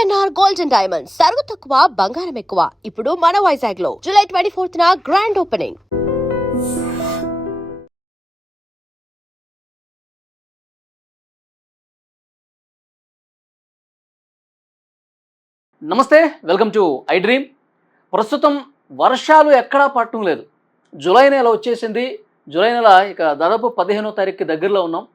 PNR gold and diamonds సరుకు తక్కువ బంగారం ఎక్కువ. ఇప్పుడు మన వైజాగ్ లో జూలై 24న గ్రాండ్ ఓపెనింగ్. నమస్తే, వెల్కమ్ టు ఐ డ్రీమ్. ప్రస్తుతం వర్షాలు ఎక్కడా పడటం లేదు. జూలై నెల వచ్చేసింది. జూలై నెల ఇక దాదాపు 15వ తారీఖుకి దగ్గరలో ఉన్నాం.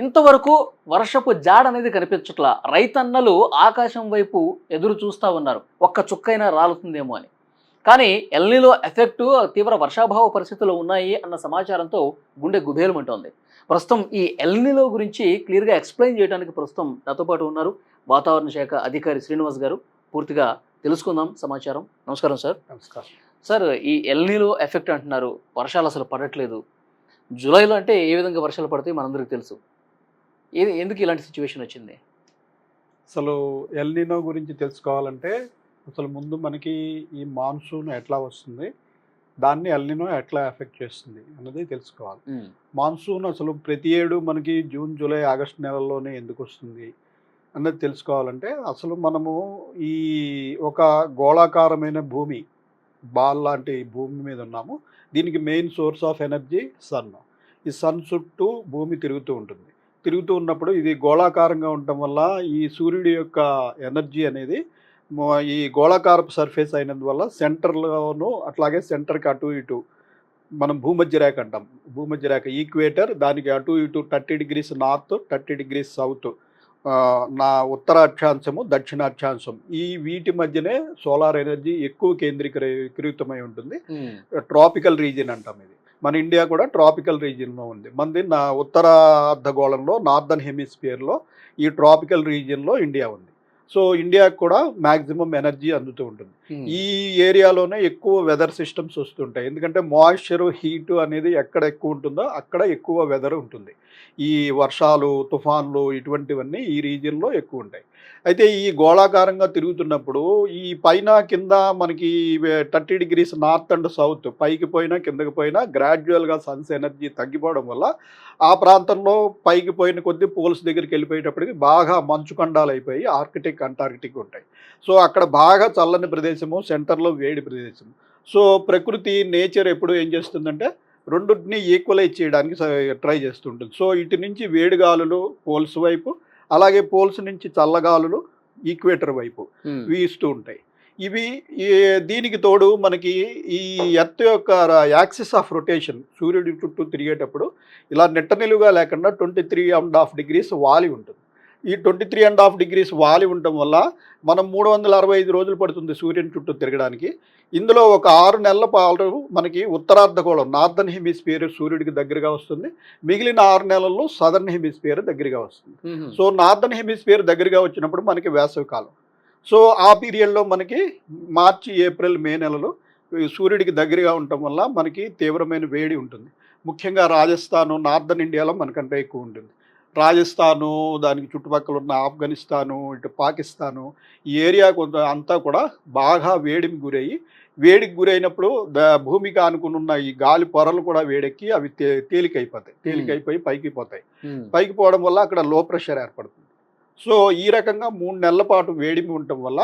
ఇంతవరకు వర్షపు జాడ అనేది కనిపించట్లా. రైతన్నలు ఆకాశం వైపు ఎదురు చూస్తూ ఉన్నారు, ఒక్క చుక్కైనా రాలుతుందేమో అని. కానీ ఎల్నిలో ఎఫెక్టు, తీవ్ర వర్షాభావ పరిస్థితులు ఉన్నాయి అన్న సమాచారంతో గుండె గుబేలమంటోంది. ప్రస్తుతం ఈ ఎల్నిలో గురించి క్లియర్గా ఎక్స్ప్లెయిన్ చేయడానికి ప్రస్తుతం నాతో పాటు ఉన్నారు వాతావరణ శాఖ అధికారి శ్రీనివాస్ గారు. పూర్తిగా తెలుసుకుందాం సమాచారం. నమస్కారం సార్. నమస్కారం సార్, ఈ ఎల్నిలో ఎఫెక్ట్ అంటున్నారు, వర్షాలు అసలు పడట్లేదు. జూలైలో అంటే ఏ విధంగా వర్షాలు పడతాయి మనందరికీ తెలుసు. ఎందుకు ఇలాంటి సిచ్యువేషన్ వచ్చింది? అసలు ఎల్నినో గురించి తెలుసుకోవాలంటే అసలు ముందు మనకి ఈ మాన్సూన్ ఎట్లా వస్తుంది, దాన్ని ఎల్నినో ఎట్లా ఎఫెక్ట్ చేస్తుంది అన్నది తెలుసుకోవాలి. మాన్సూన్ అసలు ప్రతి ఏడు మనకి జూన్, జూలై, ఆగస్టు నెలల్లోనే ఎందుకు వస్తుంది అన్నది తెలుసుకోవాలంటే అసలు మనము ఈ ఒక గోళాకారమైన భూమి, బాల్ లాంటి భూమి మీద ఉన్నాము. దీనికి main source of energy sun. ఈ సన్ చుట్టూ భూమి తిరుగుతూ ఉంటుంది. తిరుగుతూ ఉన్నప్పుడు ఇది గోళాకారంగా ఉండటం వల్ల ఈ సూర్యుడి యొక్క ఎనర్జీ అనేది ఈ గోళాకారపు సర్ఫేస్ అయినందువల్ల సెంటర్లోనూ అట్లాగే సెంటర్కి అటు ఇటు మనం భూమధ్య రేఖ అంటాం. భూమధ్య రేఖ ఈక్వేటర్, దానికి అటు ఇటు 30 degrees నార్త్, 30 degrees సౌత్, నా ఉత్తర అక్షాంశము, దక్షిణ అక్షాంశం, ఈ వీటి మధ్యనే సోలార్ ఎనర్జీ ఎక్కువ కేంద్రీకృతమై ఉంటుంది. ట్రాపికల్ రీజియన్ అంటాం ఇది. మన ఇండియా కూడా ట్రాపికల్ రీజియన్లో ఉంది. మనది ఉత్తర అర్ధగోళంలో, నార్దర్న్ హెమిస్ఫియర్లో ఈ ట్రాపికల్ రీజియన్లో ఇండియా ఉంది. సో ఇండియాకు కూడా మ్యాక్సిమం ఎనర్జీ అందుతూ ఉంటుంది. ఈ ఏరియాలోనే ఎక్కువ వెదర్ సిస్టమ్స్ వస్తుంటాయి. ఎందుకంటే మాయిశ్చరు, హీటు అనేది ఎక్కడ ఎక్కువ ఉంటుందో అక్కడ ఎక్కువ వెదర్ ఉంటుంది. ఈ వర్షాలు, తుఫాన్లు ఇటువంటివన్నీ ఈ రీజియన్లో ఎక్కువ ఉంటాయి. అయితే ఈ గోళాకారంగా తిరుగుతున్నప్పుడు ఈ పైన కింద మనకి 30 degrees నార్త్ అండ్ సౌత్, పైకి పోయినా కిందకి పోయినా గ్రాడ్యువల్గా సన్స్ ఎనర్జీ తగ్గిపోవడం వల్ల ఆ ప్రాంతంలో పైకి పోయిన కొద్దీ పోల్స్ దగ్గరికి వెళ్ళిపోయేటప్పటికి బాగా మంచు ఖండాలు అయిపోయి ఆర్కిటిక్, అంటార్కిటిక్ ఉంటాయి. సో అక్కడ బాగా చల్లని ప్రదేశము, సెంటర్లో వేడి ప్రదేశం. సో ప్రకృతి, నేచర్ ఎప్పుడు ఏం చేస్తుందంటే రెండింటిని ఈక్వలైజ్ చేయడానికి ట్రై చేస్తుంటుంది. సో ఇటు నుంచి వేడి గాలులు పోల్స్ వైపు, అలాగే పోల్స్ నుంచి చల్లగాలులు ఈక్వేటర్ వైపు వీస్తూ ఉంటాయి. ఇవి దీనికి తోడు మనకి ఈ ఎర్త్ యొక్క యాక్సిస్ ఆఫ్ రొటేషన్ సూర్యుడి చుట్టూ తిరిగేటప్పుడు ఇలా నిట్టనిలుగా లేకుండా 23.5 degrees వాలి ఉంటుంది. ఈ 23.5 degrees వాలి ఉండటం వల్ల మనం 365 రోజులు పడుతుంది సూర్యుని చుట్టూ తిరగడానికి. ఇందులో ఒక 6 నెలల పాటు మనకి ఉత్తరార్ధగోళం, నార్దర్న్ హెమిస్ఫియర్ సూర్యుడికి దగ్గరగా వస్తుంది. మిగిలిన 6 నెలల్లో సదర్న్ హెమిస్ఫియర్ దగ్గరగా వస్తుంది. సో నార్దర్న్ హెమిస్ఫియర్ దగ్గరగా వచ్చినప్పుడు మనకి వేసవి కాలం. సో ఆ పీరియడ్లో మనకి మార్చి, ఏప్రిల్, మే నెలలు సూర్యుడికి దగ్గరగా ఉండటం వల్ల మనకి తీవ్రమైన వేడి ఉంటుంది. ముఖ్యంగా రాజస్థాను, నార్దర్న్ ఇండియాలో మనకంటే ఎక్కువ ఉంటుంది. రాజస్థాను, దానికి చుట్టుపక్కల ఉన్న ఆఫ్ఘనిస్తాను, ఇటు పాకిస్తాను, ఈ ఏరియా కొంత అంతా కూడా బాగా వేడికి వేడికి గురైనప్పుడు భూమికి ఆనుకుని ఉన్న ఈ గాలి పొరలు కూడా వేడెక్కి అవి తేలికైపోయి పైకి పోతాయి. పైకి పోవడం వల్ల అక్కడ లో ప్రెషర్ ఏర్పడుతుంది. సో ఈ రకంగా 3 నెలల పాటు వేడిమి ఉండటం వల్ల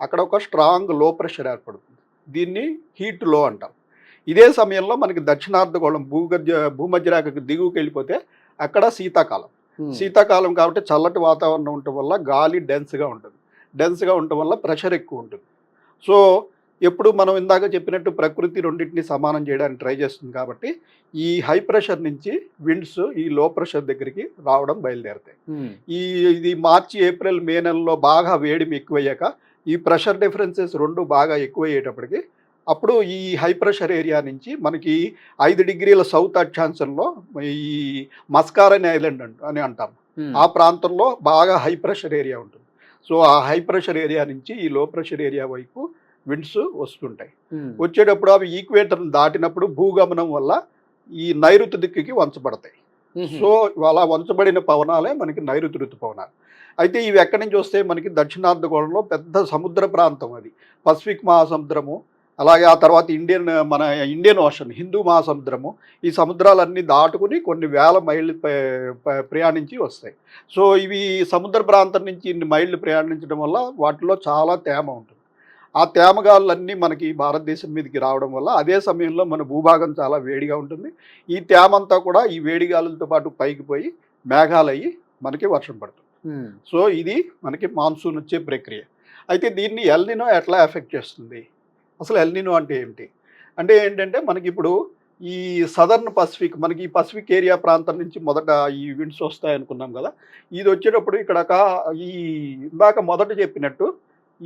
అక్కడ ఒక స్ట్రాంగ్ లో ప్రెషర్ ఏర్పడుతుంది. దీన్ని హీట్ లో అంటాం. ఇదే సమయంలో మనకి దక్షిణార్ధగోళం భూమధ్య రేఖకు దిగువకి వెళ్ళిపోతే అక్కడ శీతాకాలం కాబట్టి చల్లటి వాతావరణం ఉండటం వల్ల గాలి డెన్స్గా ఉండటం వల్ల ప్రెషర్ ఎక్కువ ఉంటుంది. సో ఎప్పుడు మనం ఇందాక చెప్పినట్టు ప్రకృతి రెండింటిని సమానం చేయడానికి ట్రై చేస్తుంది కాబట్టి ఈ హై ప్రెషర్ నుంచి విండ్స్ ఈ లో ప్రెషర్ దగ్గరికి రావడం బయలుదేరుతాయి. ఇది మార్చి, ఏప్రిల్, మే నెలలో బాగా వేడిమి ఎక్కువయ్యాక ఈ ప్రెషర్ డిఫరెన్సెస్ రెండు బాగా ఎక్కువయ్యేటప్పటికి అప్పుడు ఈ హై ప్రెషర్ ఏరియా నుంచి మనకి 5 degrees సౌత్ అక్షాంశంలో ఈ మస్కారన్ ఐలాండ్ అని అంటాం. ఆ ప్రాంతంలో బాగా హై ప్రెషర్ ఏరియా ఉంటుంది. సో ఆ హై ప్రెషర్ ఏరియా నుంచి ఈ లో ప్రెషర్ ఏరియా వైపు విండ్స్ వస్తుంటాయి. వచ్చేటప్పుడు అవి ఈక్వేటర్ని దాటినప్పుడు భూగమనం వల్ల ఈ నైరుతి దిక్కుకి వంచబడతాయి. సో అలా వంచబడిన పవనాలే మనకి నైరుతి ఋతుపవనాలు. అయితే ఇవి ఎక్కడి నుంచి వస్తే మనకి దక్షిణార్ధగోళంలో పెద్ద సముద్ర ప్రాంతం, అది పసిఫిక్ మహాసముద్రము, అలాగే ఆ తర్వాత మన ఇండియన్ ఓషన్, హిందూ మహాసముద్రము, ఈ సముద్రాలన్నీ దాటుకుని కొన్ని వేల మైళ్ళు ప్రయాణించి వస్తాయి. సో ఇవి సముద్ర ప్రాంతం నుంచి ఇన్ని మైళ్ళు ప్రయాణించడం వల్ల వాటిలో చాలా తేమ ఉంటుంది. ఆ తేమగాళ్ళన్నీ మనకి భారతదేశం మీదకి రావడం వల్ల అదే సమయంలో మన భూభాగం చాలా వేడిగా ఉంటుంది. ఈ తేమ అంతా కూడా ఈ వేడి గాలులతో పాటు పైకి పోయి మేఘాలయ్యి మనకి వర్షం పడుతుంది. సో ఇది మనకి మాన్సూన్ వచ్చే ప్రక్రియ. అయితే దీన్ని ఎల్నినో ఎట్లా ఎఫెక్ట్ చేస్తుంది? అసలు ఎల్నినో అంటే ఏమిటి? అంటే ఏంటంటే మనకి ఇప్పుడు ఈ సదర్న్ పసిఫిక్, మనకి ఈ పసిఫిక్ ఏరియా ప్రాంతం నుంచి మొదట ఈ విండ్స్ వస్తాయి అనుకున్నాం కదా. ఇది వచ్చేటప్పుడు ఇక్కడ ఈ ఇందాక మొదట చెప్పినట్టు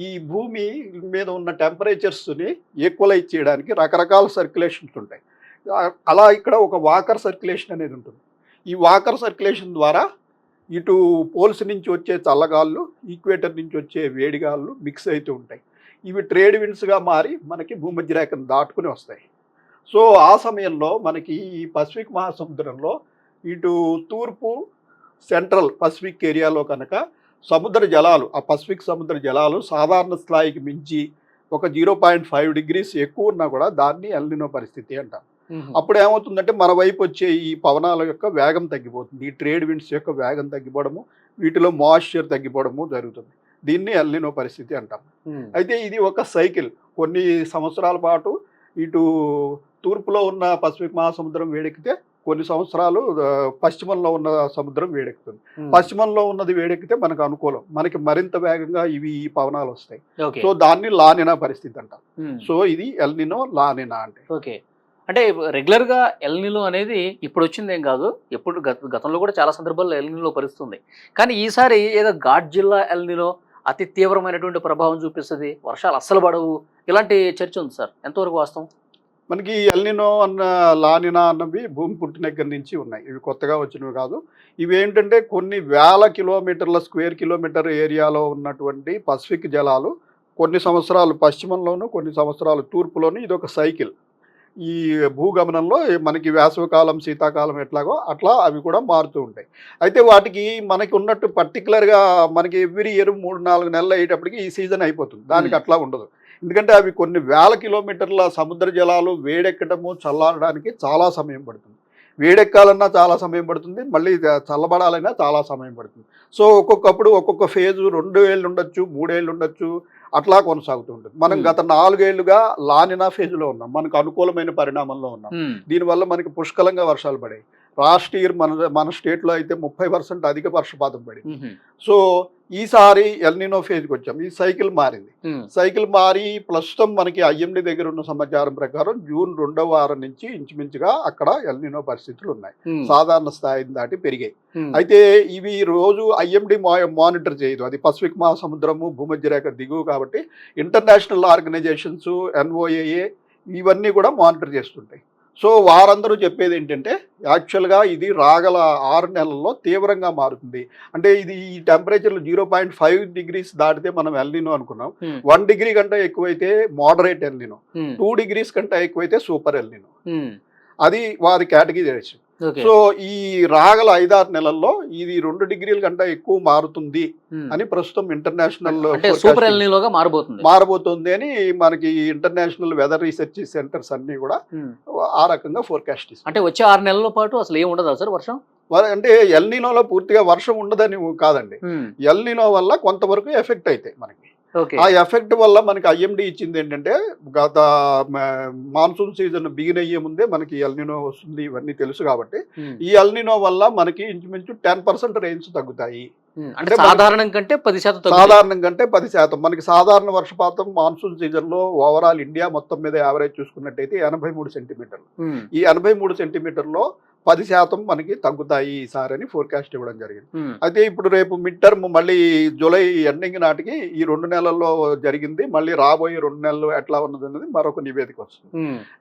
ఈ భూమి మీద ఉన్న టెంపరేచర్స్ని ఈక్వలైజ్ చేయడానికి రకరకాల సర్క్యులేషన్స్ ఉంటాయి. అలా ఇక్కడ ఒక వాకర్ సర్క్యులేషన్ అనేది ఉంటుంది. ఈ వాకర్ సర్క్యులేషన్ ద్వారా ఇటు పోల్స్ నుంచి వచ్చే చల్లగాళ్ళు, ఈక్వేటర్ నుంచి వచ్చే వేడిగాళ్ళు మిక్స్ అవుతూ ఉంటాయి. ఇవి ట్రేడ్ విండ్స్గా మారి మనకి భూమధ్య రేఖను దాటుకుని వస్తాయి. సో ఆ సమయంలో మనకి ఈ పసిఫిక్ మహాసముద్రంలో ఇటు తూర్పు సెంట్రల్ పసిఫిక్ ఏరియాలో కనుక సముద్ర జలాలు, ఆ పసిఫిక్ సముద్ర జలాలు సాధారణ స్థాయికి మించి ఒక 0.5 degrees ఎక్కువ ఉన్నా కూడా దాన్ని ఎల్నినో పరిస్థితి అంటాం. అప్పుడు ఏమవుతుందంటే మన వైపు వచ్చే ఈ పవనాల యొక్క వేగం తగ్గిపోతుంది. ఈ ట్రేడ్ విండ్స్ యొక్క వేగం తగ్గిపోవడము, వీటిలో మాయిశ్చర్ తగ్గిపోవడము జరుగుతుంది. దీన్ని ఎల్నినో పరిస్థితి అంటాం. అయితే ఇది ఒక సైకిల్. కొన్ని సంవత్సరాల పాటు ఇటు తూర్పులో ఉన్న పసిఫిక్ మహాసముద్రం వేడెక్కితే కొన్ని సంవత్సరాలు పశ్చిమంలో ఉన్న సముద్రం వేడెక్కుతుంది. పశ్చిమంలో ఉన్నది వేడెక్కితే మనకు అనుకూలం, మనకి మరింత వేగంగా ఈ పవనాలు వస్తాయి. సో దాన్ని లానినా పరిస్థితి అంటాం. సో ఇది ఎల్నినో, లానినా అంటే. ఓకే, అంటే రెగ్యులర్గా ఎల్నినో అనేది ఇప్పుడు వచ్చిందేం కాదు, ఎప్పుడు గతంలో కూడా చాలా సందర్భాల్లో ఎల్నినో పరిస్థితుంది. కానీ ఈసారి ఏదో ఘాట్ జిల్లా ఎల్నినో అతి తీవ్రమైనటువంటి ప్రభావం చూపిస్తుంది, వర్షాలు అస్సలు పడవు, ఇలాంటి చర్చ ఉంది సార్. ఎంతవరకు వాస్తవం? మనకి ఎల్నినో అన్న, లానినా అన్నవి భూమి పుట్టిన దగ్గర నుంచి ఉన్నాయి. ఇవి కొత్తగా వచ్చినవి కాదు. ఇవి ఏంటంటే కొన్ని వేల కిలోమీటర్ల స్క్వేర్ కిలోమీటర్ ఏరియాలో ఉన్నటువంటి పసిఫిక్ జలాలు కొన్ని సంవత్సరాలు పశ్చిమంలోను, కొన్ని సంవత్సరాలు తూర్పులోను, ఇది ఒక సైకిల్. ఈ భూగమనంలో మనకి వేసవికాలం, శీతాకాలం ఎట్లాగో అట్లా అవి కూడా మారుతూ ఉంటాయి. అయితే వాటికి మనకి ఉన్నట్టు పర్టికులర్గా మనకి ఎవ్రీ ఇయర్ 3-4 నెలలు అయ్యేటప్పటికి ఈ సీజన్ అయిపోతుంది. దానికి అట్లా ఉండదు. ఎందుకంటే అవి కొన్ని వేల కిలోమీటర్ల సముద్ర జలాలు వేడెక్కడము, చల్లారడానికి చాలా సమయం పడుతుంది. వేడెక్కాలన్నా చాలా సమయం పడుతుంది, మళ్ళీ చల్లబడాలన్నా చాలా సమయం పడుతుంది. సో ఒక్కొక్కప్పుడు ఒక్కొక్క ఫేజు 2 ఏళ్ళు ఉండొచ్చు, 3 ఏళ్ళు ఉండొచ్చు, అట్లా కొనసాగుతూ ఉంటుంది. మనం గత 4 ఏళ్లుగా లానినా ఫేజ్లో ఉన్నాం, మనకు అనుకూలమైన పరిణామంలో ఉన్నాం. దీనివల్ల మనకి పుష్కలంగా వర్షాలు పడాయి. లాస్ట్ ఇయర్ మన స్టేట్లో అయితే 30% అధిక వర్షపాతం పడింది. సో ఈసారి ఎల్నినో ఫేజ్కి వచ్చాం. ఈ సైకిల్ మారింది. సైకిల్ మారి ప్రస్తుతం మనకి ఐఎండి దగ్గర ఉన్న సమాచారం ప్రకారం జూన్ 2వ వారం నుంచి ఇంచుమించుగా అక్కడ ఎల్నినో పరిస్థితులు ఉన్నాయి. సాధారణ స్థాయిని దాటి పెరిగాయి. అయితే ఇవి రోజు ఐఎండి మానిటర్ చేయదు. అది పసిఫిక్ మహాసముద్రము, భూమధ్య రేఖ దిగువ కాబట్టి ఇంటర్నేషనల్ ఆర్గనైజేషన్స్, ఎన్ఓఏఏ ఇవన్నీ కూడా మానిటర్ చేస్తుంటాయి. సో వారందరూ చెప్పేది ఏంటంటే యాక్చువల్గా ఇది రాగల 6 నెలల్లో తీవ్రంగా మారుతుంది. అంటే ఇది ఈ టెంపరేచర్లు 0.5 degrees దాటితే మనం ఎల్నినో అనుకున్నాం. 1 degree కంటే ఎక్కువైతే మోడరేట్ ఎల్నినో, 2 degrees కంటే ఎక్కువైతే సూపర్ ఎల్నినో. అది వారి కేటగిరైజేషన్. సో ఈ రాగల 5-6 నెలల్లో ఇది 2 degrees కంటే ఎక్కువ మారుతుంది అని ప్రస్తుతం ఇంటర్నేషనల్ మారబోతుంది అని మనకి ఇంటర్నేషనల్ వెదర్ రీసెర్చ్ సెంటర్స్ అన్ని కూడా ఆ రకంగా ఫోర్కాస్ట్ ఇస్తారు. అంటే వచ్చే 6 నెలల పాటు అసలు ఏం ఉండదా సార్ వర్షం? అంటే ఎల్నినోలో పూర్తిగా వర్షం ఉండదని కాదండి. ఎల్నినో వల్ల కొంతవరకు ఎఫెక్ట్ అవుతాయి మనకి. ఆ ఎఫెక్ట్ వల్ల మనకి ఐఎండి ఇచ్చింది ఏంటంటే గత మాన్సూన్ సీజన్ బిగిన్ అయ్యే ముందే మనకి ఎల్నినో వస్తుంది, ఇవన్నీ తెలుసు కాబట్టి ఈ ఎల్నినో వల్ల మనకి ఇంచుమించు 10% రేంజ్ తగ్గుతాయి. అంటే సాధారణం కంటే 10%. సాధారణం కంటే 10%. మనకి సాధారణ వర్షపాతం మాన్సూన్ సీజన్ లో ఓవరాల్ ఇండియా మొత్తం మీద యావరేజ్ చూసుకున్నట్టయితే 83 సెంటీమీటర్లు. ఈ 83 సెంటీమీటర్లో 10% మనకి తగ్గుతాయి ఈసారి అని ఫోర్కాస్ట్ ఇవ్వడం జరిగింది. అయితే ఇప్పుడు రేపు మిడ్ టర్మ్ మళ్ళీ జూలై ఎండింగ్ నాటికి ఈ 2 నెలల్లో జరిగింది, మళ్ళీ రాబోయే 2 నెలలు ఎట్లా ఉన్నది అన్నది మరొక నివేదిక వస్తుంది.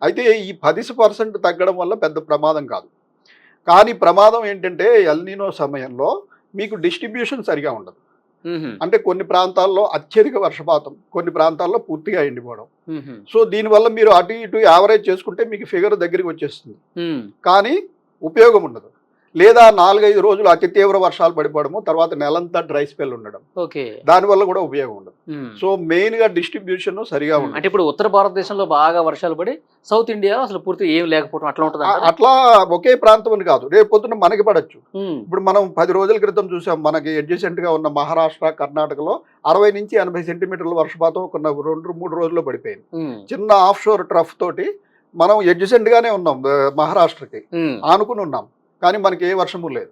అయితే ఈ 10% తగ్గడం వల్ల పెద్ద ప్రమాదం కాదు. కానీ ప్రమాదం ఏంటంటే ఎల్నినో సమయంలో మీకు డిస్ట్రిబ్యూషన్ సరిగా ఉండదు. అంటే కొన్ని ప్రాంతాల్లో అత్యధిక వర్షపాతం, కొన్ని ప్రాంతాల్లో పూర్తిగా ఎండిపోవడం. సో దీనివల్ల మీరు అటు ఇటు యావరేజ్ చేసుకుంటే మీకు ఫిగర్ దగ్గరికి వచ్చేస్తుంది, కానీ ఉపయోగం ఉండదు. లేదా 4-5 రోజులు అతి తీవ్ర వర్షాలు పడిపోవడము, తర్వాత నెలంతా డ్రై స్పెల్ ఉండడం, ఓకే. దానివల్ల కూడా ఉపయోగం ఉండదు. సో మెయిన్గా డిస్ట్రిబ్యూషన్ సరిగా అంటే ఉంటుంది. ఇప్పుడు ఉత్తర భారతదేశంలో బాగా వర్షాలు పడి సౌత్ ఇండియాలో అసలు పూర్తి ఏం లేకపోవడం అట్లా ఉంటుంది. అట్లా ఒకే ప్రాంతం అని కాదు, రేపు పొద్దున మనకి పడచ్చు. ఇప్పుడు మనం 10 రోజుల క్రితం చూసాం, మనకి adjacent గా ఉన్న మహారాష్ట్ర, కర్ణాటకలో 60 నుంచి 80 సెంటీమీటర్ల వర్షపాతం ఒక 2-3 రోజుల్లో పడిపోయింది. చిన్న ఆఫ్ షోర్ ట్రఫ్ తోటి మనం adjacent గానే ఉన్నాం, మహారాష్ట్రకి ఆనుకుని ఉన్నాం, కానీ మనకి ఏ వర్షము లేదు.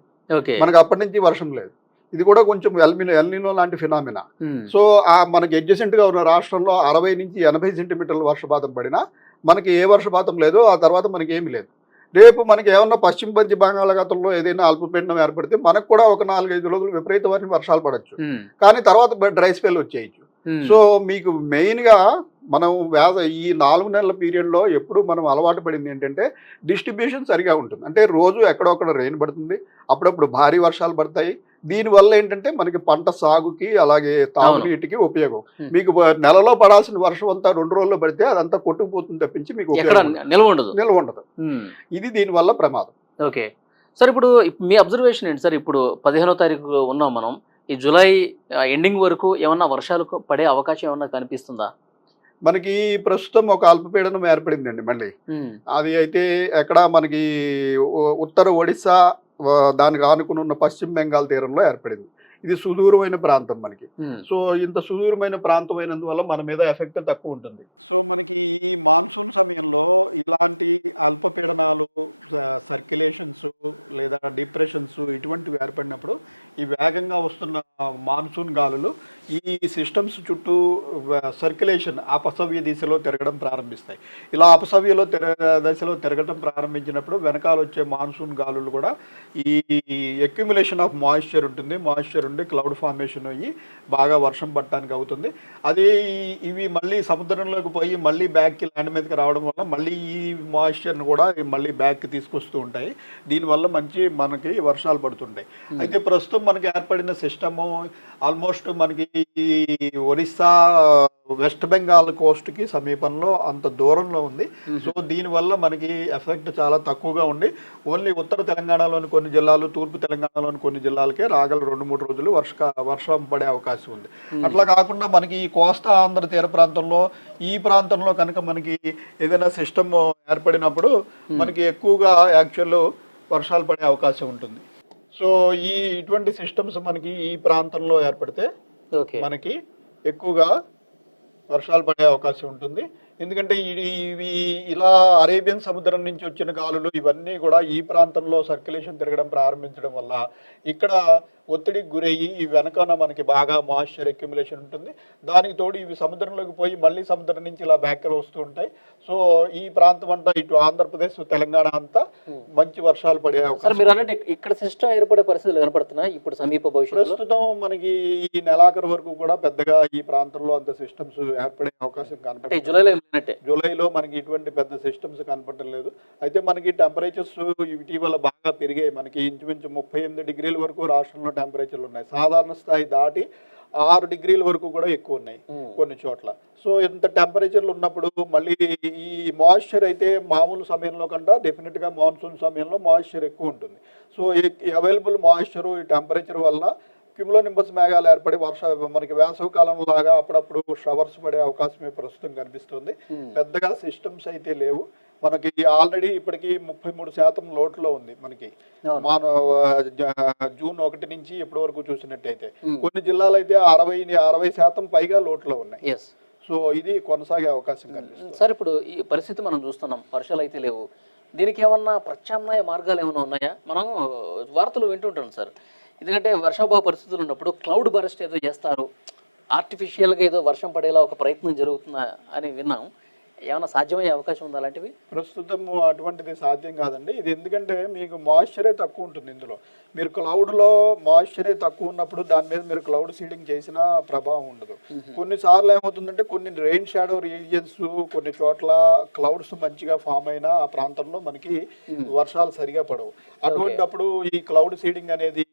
మనకి అప్పటి నుంచి వర్షం లేదు. ఇది కూడా కొంచెం ఎల్నినో లాంటి ఫినామినా. సో మనకి adjacent గా ఉన్న రాష్ట్రంలో 60 నుంచి 80 సెంటీమీటర్ల వర్షపాతం పడినా మనకి ఏ వర్షపాతం లేదు, ఆ తర్వాత మనకి ఏమి లేదు. రేపు మనకి ఏమన్నా పశ్చిమ మధ్య బంగాళాఖాతంలో ఏదైనా అల్పపీడనం ఏర్పడితే మనకు కూడా ఒక 4-5 రోజులు విపరీతమైన వర్షాలు పడవచ్చు, కానీ తర్వాత డ్రై స్పెల్ వచ్చేయచ్చు. సో మీకు మెయిన్గా మనం ఈ 4 నెలల పీరియడ్లో ఎప్పుడు మనం అలవాటు పడింది ఏంటంటే డిస్ట్రిబ్యూషన్ సరిగా ఉంటుంది. అంటే రోజు ఎక్కడొక్కడ రెయిన్ పడుతుంది, అప్పుడప్పుడు భారీ వర్షాలు పడతాయి. దీనివల్ల ఏంటంటే మనకి పంట సాగుకి అలాగే తాగునీటికి ఉపయోగం. మీకు నెలలో పడాల్సిన వర్షం అంతా 2 రోజుల్లో పడితే అదంతా కొట్టుకుపోతుంది తప్పించి మీకు నిల్వ ఉండదు. ఇది దీనివల్ల ప్రమాదం. ఓకే సార్, ఇప్పుడు మీ అబ్జర్వేషన్ ఏంటి సార్? ఇప్పుడు 15వ తారీఖు ఉన్నాం మనం, ఈ జూలై ఎండింగ్ వరకు ఏమన్నా వర్షాలు పడే అవకాశం ఏమన్నా కనిపిస్తుందా? మనకి ప్రస్తుతం ఒక అల్పపీడనం ఏర్పడిందండి మళ్ళీ. అది అయితే ఎక్కడ మనకి ఉత్తర ఒడిశా దానికి ఆనుకుని ఉన్న పశ్చిమ బెంగాల్ తీరంలో ఏర్పడింది. ఇది సుదూరమైన ప్రాంతం మనకి. సో ఇంత సుదూరమైన ప్రాంతం అయినందువల్ల మన మీద ఎఫెక్ట్ తక్కువ ఉంటుంది. సో మనకి ఈ మాన్సూన్ సమయంలో ఇలాంటి అల్పపీడనాలు, సర్క్యులేషన్స్ లేదా డిప్రెషన్స్ ఇటువంటివి ఏర్పడినప్పుడు ఈ వేగంగా వస్తున్న మాన్సూన్ గాలులు ఈ సిస్టమ్స్ చుట్టూ సర్క్యులేషన్ అపసవ్య దిశలో తిరగడం ప్రారంభిస్తాయి. ఇలా అపసవ్యలో దశలో తిరగడం ప్రారంభించినప్పుడు వెనకాల వచ్చే మాన్సూన్ గాలులు కూడా ఈ అక్యుములేషన్ ఆఫ్ మాయిశ్చర్ ఉంటుంది, మాయిశ్చర్ ఉండి క్లౌడ్ ఫార్మేషన్ అయ్యి బాగా వర్షం పడటానికి అవుతుంది. అదే ఇవి మళ్ళీ సముద్రంలోకి పోయి మళ్ళీ బ్యాక్కి ల్యాండ్ మీదకి రావడం వల్ల మళ్ళీ ఈ మాయిశ్చర్ని కూడా మళ్ళీ బ్యాక్కి తీసుకొస్తూ ఉంటాయి. దీనివల్ల మనకి వర్షాలు పడుతుంటాయి. అయితే ప్రస్తుతం మనకి ఏర్పడిన సిస్టము ఆల్మోస్ట్ మనకి ఒరిస్సా, వెస్ట్ బెంగాల్ కోస్ట్కి సమీపంలో అంత దూరంలో ఉంది. సో దీనివల్ల మనకి ఎఫెక్ట్ చాలా తక్కువగా ఉండి ఓన్లీ ఉత్తర తెలంగాణలోని కొన్ని జిల్లాలు, తూర్పు తెలంగాణలోని కొన్ని జిల్లాలకే రాగల 2-3 రోజులు వర్షం పడే అవకాశం ఉంది. అట్లా కాకుండా మనకి ఈ కోస్తా ఆంధ్ర తీర ప్రాంతంలో ఈ ప్రాంతంలో కనుక మనకి ఏదైనా సిస్టమ్ ఏర్పడినప్పుడు మనకి ఎక్కువగా యాక్చువల్ వర్షాలు పడే అవకాశం ఉంటుంది. సో ఇటువంటి సిస్టమ్స్ మనకి ఈ ప్రాంతంలో ఏర్పడితే మనకి ఎక్కువగా వర్షాలు పడే అవకాశం ఉంటుంది. ఎందుకంటే ఇవి ఇలా అరేబియన్ సముద్రం నుంచి వచ్చిన గాలులు ఇవన్నీ కూడా ఈ ప్రాంతంలో సర్క్యులేషన్ తిరగడం ప్రారంభించడం వల్ల ఇక్కడ ఒత్తిడికి గురయ్యి ఈ వెనకన మనకి బాగా మాయిశ్చర్ అక్యుములేషన్ ఉంటుంది. దానికి తోడు ఇవి సముద్రంలోకి పోయి మళ్ళీ సముద్రం నుంచి ఇలా బ్యాక్ వస్తూ ఉంటాయి. సో ఈ ప్రాంతం అంతా ఇటు ఆంధ్రప్రదేశ్, తెలంగాణ అంతా మంచి వర్షాలు పడే అవకాశం. మీరు అన్నట్టు ఇక్కడ సిస్టమ్ ఏర్పడే పరిస్థితులు కనపడుతున్నాయి ఇప్పుడు సమీప భవిష్యత్తులో. ప్రస్తుతం మనకి ఈ నెలాఖరు వరకు కూడా పెద్దగా ఈ ప్రాంతంలో అంత సిస్టమ్స్ ఏర్పడే అవకాశం కనపడుతుంది. జూలైలో మనకి ఇటువంటి పెద్ద సిస్టమ్స్ కనపడటం లేదు. అయితే మనకి టెంపరేచర్స్ ఇటీవల బాగా పెరిగాయి. మనకి ఇంచుమించు 38 డిగ్రీల వరకు రాష్ట్రంలో టెంపరేచర్లు ఉన్నాయి. సాధారణ స్థాయి దాటి 6 డిగ్రీల వరకు కూడా ఎక్కువ ఉన్నాయి కొన్ని చోట్ల. సో ఇంత టెంపరేచర్లు ఉన్నప్పుడు మళ్ళీ ఈ మాయిశ్చర్ అయితే మామూలు సమయంలో కన్నా డెఫినెట్గా మాన్సూన్ సమయంలో మాయిశ్చర్ ఎక్కువ ఉంటుంది. సో ఈ అవైలబుల్ మాయిశ్చరు ఈ టెంపరేచర్ వల్ల క్యుములోనింబస్ మేఘాలు ఏర్పడి మనకి వేసవి కాలం లాగా అప్పుడప్పుడు షవర్స్ పడే అవకాశమే ప్రస్తుతం కనిపిస్తుంది. పెద్దగా సిస్టమ్స్ అయితే లేవు. మనకి ఆల్రెడీ ఇప్పటికి 33% లోట్లో ఉంది మనకి జూన్ 1 నుంచి ఇప్పటి వరకు చూసినట్టయితే. కొన్ని జిల్లాలు అయితే 60% పైగా లోట్లో ఉన్నాయి. సో ఇది కొనసాగే అవకాశం కనిపిస్తుంది. సార్, ఇప్పుడు ఈ పరిస్థితి మనం చూస్తున్నాం, వర్షాలు అయితే లేవు, దీనికి ఏమన్నా ప్రత్యామ్నాయ మార్గాలు ఏమైనా ఉన్నాయా? మనం వార్తలు వింటుంటాం సార్, ఎందుకంటే వర్షాభావ పరిస్థితులు ఉన్నప్పుడు క్లౌడ్ బరస్ట్ ఏదో చేస్తారు, ఆర్టిఫిషియల్గా ఏదో వర్షం పడేలా ఒక ప్రయత్నం జరుగుతుందా అని విన్నాం. ఏమైనా సాధ్యమయ్యే అవకాశం ఉందా అలాంటివి? ప్రస్తుతం అటువంటిది సాధ్యం కాదండి. ఇది ఎందుకంటే మీకు మాయిశ్చరే తక్కువ ఉంటుంది. ఇందులో మీరు క్లౌడ్లో మాయిశ్చరే తక్కువ ఉన్నప్పుడు దాని మీద మీరు క్లౌడ్ సీడింగ్ చేసిన ప్రభావం ఉండదు. కొన్నిసార్లు ఏమవుతుందంటే కొన్ని రెయిన్ షాడో రీజియన్స్, కొన్ని చోట్ల క్లౌడ్స్ మంచిగా ఫామ్ అయినా ఆ ప్రాంతంలో మనకి వర్షాలు సరిగా పడవు. అటువంటిప్పుడు ఈ క్లౌడ్ సీడింగ్ అనేది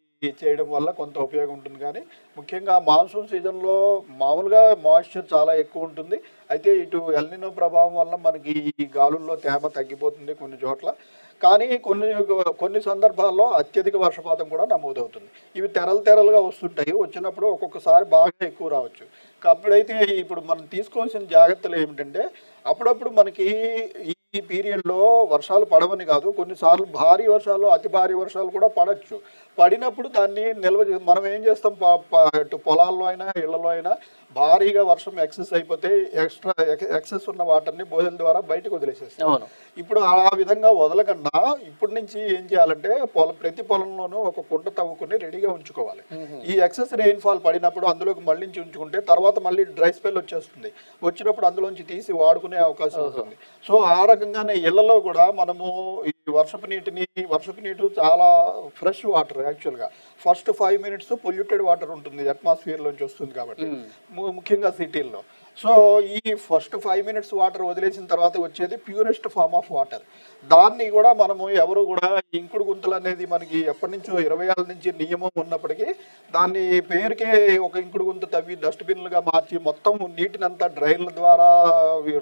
చేయడం వల్ల కొంత ఉపయోగం ఉంటుంది. కానీ ముఖ్యంగా మాన్సూన్ సీజన్లో మామూలుగా మాయిశ్చర్ చాలా ఎక్కువ ఉంటుంది. అయితే ఇటు ఎల్నినో ప్రభావం వల్ల మనకి ఈ గాలుల్లో తేమ తగ్గిపోతుంది కొన్ని చోట్ల. కానీ కొన్ని సందర్భాల్లో అత్యధిక వర్షపాతం కూడా నమోదవుతుంది. ఇవి తెరలుగా వస్తుంటాయి. వచ్చినప్పుడు ఒక్కొక్కసారి బాగా ఎక్కువ రావచ్చు. అప్పుడైతే ఇప్పుడు మనం తీసుకోవాల్సిన జాగ్రత్తలు ఏమిటంటే, అప్పుడప్పుడు మనకి ఈ పీరియడ్లో వర్షాలు పడవని కాదు, కొన్నిసార్లు భారీ వర్షాలు, అతి భారీ వర్షాలు కూడా పడవచ్చు. పడినప్పుడు దాన్ని మనం ఏం చేస్తాం, ఇటు పొలాల్లో అయినా ఇళ్లలో అయినా భారీగా వర్షం ఎక్సెస్ అయిపోతే ఎక్సెస్ ఉన్న వాటర్ని బోధన ద్వారా బయటకు వదిలేసేస్తాం. ఇప్పుడు ఆ విధంగా వదలకుండా ఇప్పటి నుంచి ఏం చేయాలంటే, ప్రతి పొలంలోనూ ఒక కుంట తవ్వుకుని రెడీగా ఉంచుకోవాలి. ఈ ఎక్సెస్ రెయిన్ఫాల్ పడినప్పుడు అందులోకి మళ్ళించి ఉంచుకుంటే తర్వాత మళ్ళీ డ్రై స్పెల్ వచ్చేస్తుంది. వచ్చినప్పుడు అందులోంచి తీసి వాడుకునే అవకాశం ఉంటుంది. సో ఆ రకంగానే ఇళ్లలో కూడా మనము ఈ వర్షపు నీటి చాలా ఫ్రెష్ వాటర్. యాక్చువల్గా ఫస్ట్ 5 minutes పొల్యూటెడ్ వాటర్ ఉంటుంది, అట్మాస్ఫియర్ లోంచి వస్తుంది కాబట్టి, ముఖ్యంగా సిటీల్లో. సో ఈ ఫస్ట్ 5 minutes వాటర్ వదిలేసిన తర్వాత వచ్చేది ప్యూరెస్ట్ ఫార్మ్ ఆఫ్ వాటర్. దాన్ని కూడా మనము ఎవరు కూడా ఇంకుడు గుంతలు అనేది మనకి ఎప్పటి నుంచో 20 ఏళ్ళ నుంచి నియమం ఉన్నప్పటికీ దాన్ని పేరుకే ఒక ఇంకుడు గుంత తవ్వి డస్ట్బిన్లుగా మార్చి మొత్తం నీటినంతా డ్రైన్ల ద్వారా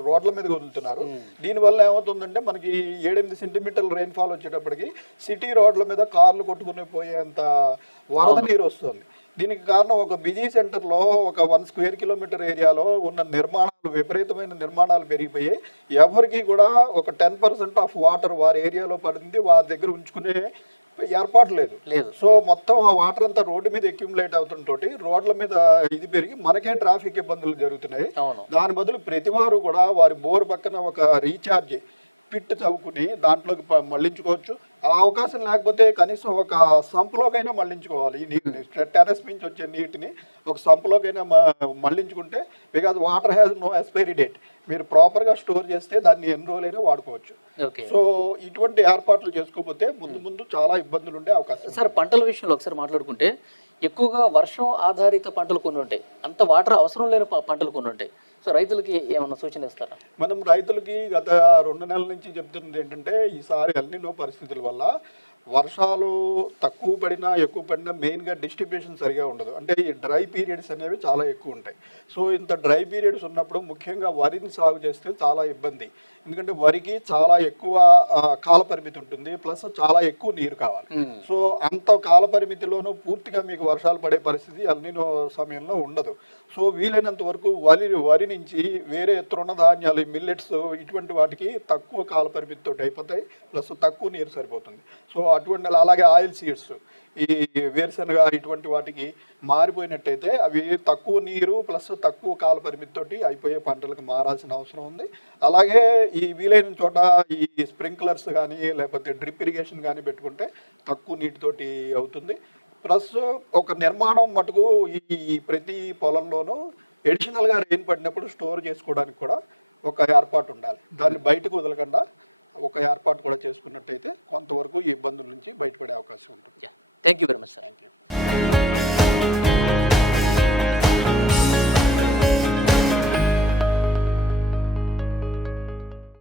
రోడ్ల మీద వదులుతున్నారు. దీనివల్ల ఏమవుతుందంటే మనకి 7-8 సెంటీమీటర్ల రెయిన్ఫాల్ వచ్చేటప్పటికి సిటీ రోడ్ల మీద కార్లు కొట్టుకుని పోయేంత వరద నీరు వస్తుంది. దీనికి కారణం ఒక బిజీ సెంటర్లో ఒక 1 square kilometer ఏరియాలో ఉన్న విపరీతమైన నిర్మాణాలు పెరిగిపోయి ఎవరికి కూడా ఒక 10% ఆఫ్ వాటర్ వారి ఏరియాలో పడింది, వారి దగ్గర ఉంచుకునే ఏర్పాటు లేదు. సో మొత్తం ఆ వాటర్ అంతా రోడ్డు మీద అక్యుములేట్ అవుతుంటోటి రోడ్ల మీద ఇది పెరిగి మనకే ట్రాఫిక్ ఇబ్బందులు జరుగుతున్నాయి. దాని బదులు ప్రతి వారు కూడా వారి బోర్ పక్కన ఒక రీఛార్జ్ పిట్ చదువుకుని దాంట్లోకి మళ్లించుకోవచ్చు. ఆ అవకాశం లేకపోతే కనీసం ఒక సంపులోకైనా మళ్లించుకోవాలి. ఈ నీటిని టెర్రస్ నుంచి వచ్చే నీటిని ఒక సంపులోకైనా మళ్లించుకుంటే, because water has no expiry date. మీరు ప్రాపర్గా స్టోర్ చేస్తే దాన్ని ఎన్ని రోజులైనా వాడుకోవచ్చు. సో ఇటువంటి ఏర్పాట్లు చేసుకోకపోతే ముందు చాలా ఇబ్బందులు ఉండే అవకాశం. సార్, పంటల విషయంలో ఒకసారి మాట్లాడుకుంటే, ఎక్కువగా వర్షం ఆధారిత పంటలు కొన్ని ఉంటాయి, అంత వాటర్ అవసరం లేని పంటలు కొన్ని ఉంటాయి. సో రైతులకి ఏమన్నా సూచన ఇస్తారా? మనం రైతులకి గత 2 నెలల నుంచి చెప్తున్నది ఏంటంటే, ఈసారి ఎల్నినో పరిస్థితుల వల్ల వర్షాలు తక్కువ పడినా ఎక్కువ పడినా మెయిన్గా డిస్ట్రిబ్యూషన్ సరిగా ఉండదు. అంటే ఈ డ్రై పీరియడ్స్ అనేవి చాలా ఎక్కువ ఉంటాయి. సో ఇంత డ్రై పీరియడ్స్ ఉన్నప్పుడు ముఖ్యంగా వరిని సాగు చేస్తే చాలా ఇబ్బంది. ఎందుకంటే వరికి చాలా ఎక్కువ కాల పరిమితి ఉంటుంది, ప్లస్ చాలా ఎక్కువ నీరు కావాలి. సో అంత కాల పరిమితిలోనూ పూర్తిగా మీకు వర్షాలు పడే పరిస్థితి ఎల్నినో సమయంలో ఉండదు. సో వీలైనంత వరకు వరి నుంచి వేరే తృణధాన్యాలు, మిల్లెట్స్, ఇటువంటి వాటికి తక్కువ కాల పరిమితితో అయిపోతాయి, ప్లస్ తక్కువ నీరు సరిపోతుంది. సో అటువంటి అలాగే ఆయిల్ సీడ్స్, ఈ వేరుశనగ, ఇటువంటి వాటికి మారిపోయినట్టయితే అవి తక్కువ నీరు ప్లస్ తక్కువ కాల పరిమితితోటి అయిపోయే పంటలకు మారాల్సిన అవసరం ఉంది. అలాగే ఈ వీలైన చోట ఈ స్ప్రింక్లర్స్ కానీ లేకపోతే డ్రిప్ ఇరిగేషన్ కానీ పెట్టుకుంటే తక్కువ నీటితోటి అవుతుంది. ప్లస్ ఒక నిర్మాణం మటుకు ఈ ప్రతి పొలంలోనూ ఎడిషనల్గా రెయిన్ పడినప్పుడు స్టోర్ చేసుకోవడానికి కూడా ఒక ఏర్పాటు ఉండాలి. దాన్ని బయటకు వదలకుండా ఒక ఏర్పాటు కూడా చేసుకున్నట్టయితే కొంతవరకు ఈ ఇబ్బందుల నుంచి బయటపడే అవకాశం ఉంటుంది. Thank you very much sir. Thank you.